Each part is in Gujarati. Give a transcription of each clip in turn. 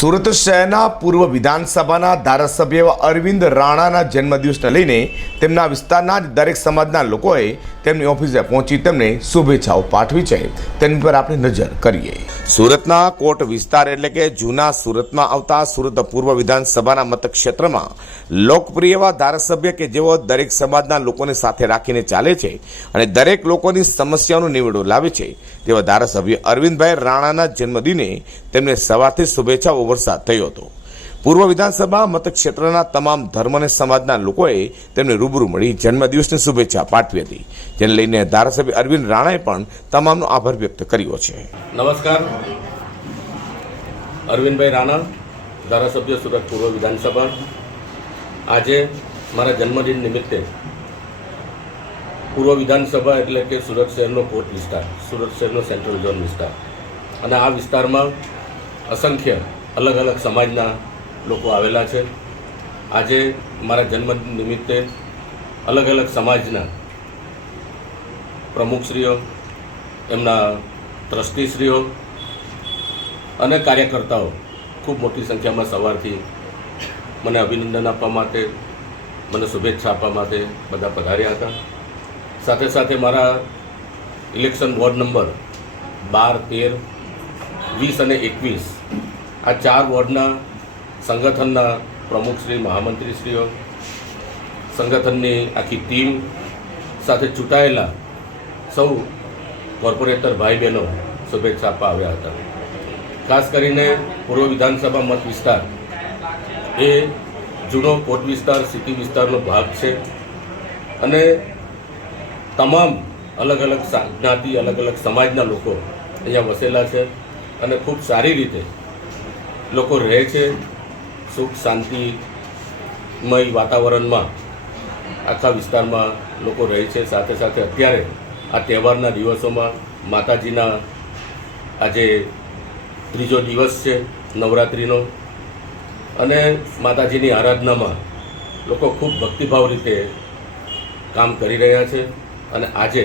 સુરત શહેરના પૂર્વ વિધાનસભાના ધારાસભ્ય એવા અરવિંદ રાણાના જન્મદિવસને લઈને તેમના વિસ્તારના જ દરેક સમાજના લોકોએ તેમની ઓફિસે પહોંચી તેમને શુભેચ્છાઓ પાઠવી છે. તેની પર આપણે નજર કરીએ. સુરતના કોટ વિસ્તાર એટલે કે જૂના સુરતમાં આવતા સુરત પૂર્વ વિધાનસભાના મતક્ષેત્રમાં લોકપ્રિય એવા ધારાસભ્ય કે જેઓ દરેક સમાજના લોકોને સાથે રાખીને ચાલે છે અને દરેક લોકોની સમસ્યાઓનો નિવેડો લાવે છે. તેવા ધારાસભ્ય અરવિંદભાઈ રાણાના જન્મદિને તેમને સવારથી શુભેચ્છાઓ વરસાદ થયો હતો. પૂર્વ વિધાનસભા મતક્ષેત્રના તમામ ધર્મ અને સમાજના લોકોએ તેમને રૂબરૂ મળી જન્મદિવસની શુભેચ્છા પાઠવી હતી. જેને લઈને ધારાસભ્ય અરવિંદ રાણાએ પણ તમામનો આભાર વ્યક્ત કર્યો છે. નમસ્કાર. અરવિંદભાઈ રાણા, ધારાસભ્ય સુરત પૂર્વ વિધાનસભા. આજે મારા જન્મદિન નિમિત્તે પૂર્વ વિધાનસભા એટલે કે સુરત શહેરનો કોટ વિસ્તાર, સુરત શહેરનો સેન્ટ્રલ ઝોન વિસ્તાર. અને આ વિસ્તારમાં અસંખ્ય અલગ અલગ સમાજના લોકો આવેલા છે. આજે મારા જન્મદિન નિમિત્તે અલગ અલગ સમાજના પ્રમુખશ્રીઓ, એમના ટ્રસ્ટીશ્રીઓ અને કાર્યકર્તાઓ ખૂબ મોટી સંખ્યામાં સવારથી મને અભિનંદન આપવા માટે, મને શુભેચ્છા આપવા માટે બધા પધાર્યા હતા. સાથે સાથે મારા ઇલેક્શન વોર્ડ નંબર બાર, તેર, વીસ અને એકવીસ આ ચાર વોર્ડના સંગઠનના પ્રમુખશ્રી મહામંત્રીશ્રીઓ, સંગઠનની આખી ટીમ સાથે ચૂંટાયેલા સૌ કોર્પોરેટર ભાઈ બહેનો શુભેચ્છા આપવા આવ્યા હતા. ખાસ કરીને પૂર્વ વિધાનસભા મત વિસ્તાર. એ જૂનો કોટ વિસ્તાર, સિટી વિસ્તારનો ભાગ છે અને તમામ અલગ અલગ જ્ઞાતિ અલગ અલગ સમાજના લોકો અહીંયા વસેલા છે અને ખૂબ સારી રીતે લોકો રહે છે સુખ શાંતિમય વાતાવરણમાં. આખા વિસ્તારમાં લોકો રહે છે. સાથે સાથે અત્યારે આ તહેવારના દિવસોમાં માતાજીના આજે ત્રીજો દિવસ છે નવરાત્રિનો. અને માતાજીની આરાધનામાં લોકો ખૂબ ભક્તિભાવ રીતે કામ કરી રહ્યા છે. અને આજે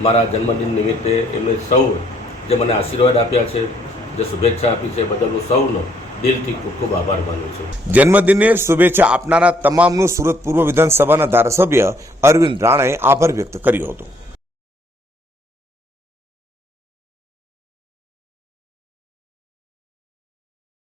મારા જન્મદિન નિમિત્તે એમણે સૌ જે મને આશીર્વાદ આપ્યા છે, જે શુભેચ્છા આપી છે બદલ હું સૌનો દિલથી ખૂબ ખૂબ આભાર માનું છું. જન્મદિને શુભેચ્છા આપનારા તમામનું સુરત પૂર્વ વિધાનસભાના ધારાસભ્ય અરવિંદ રાણાએ આભાર વ્યક્ત કર્યો હતો.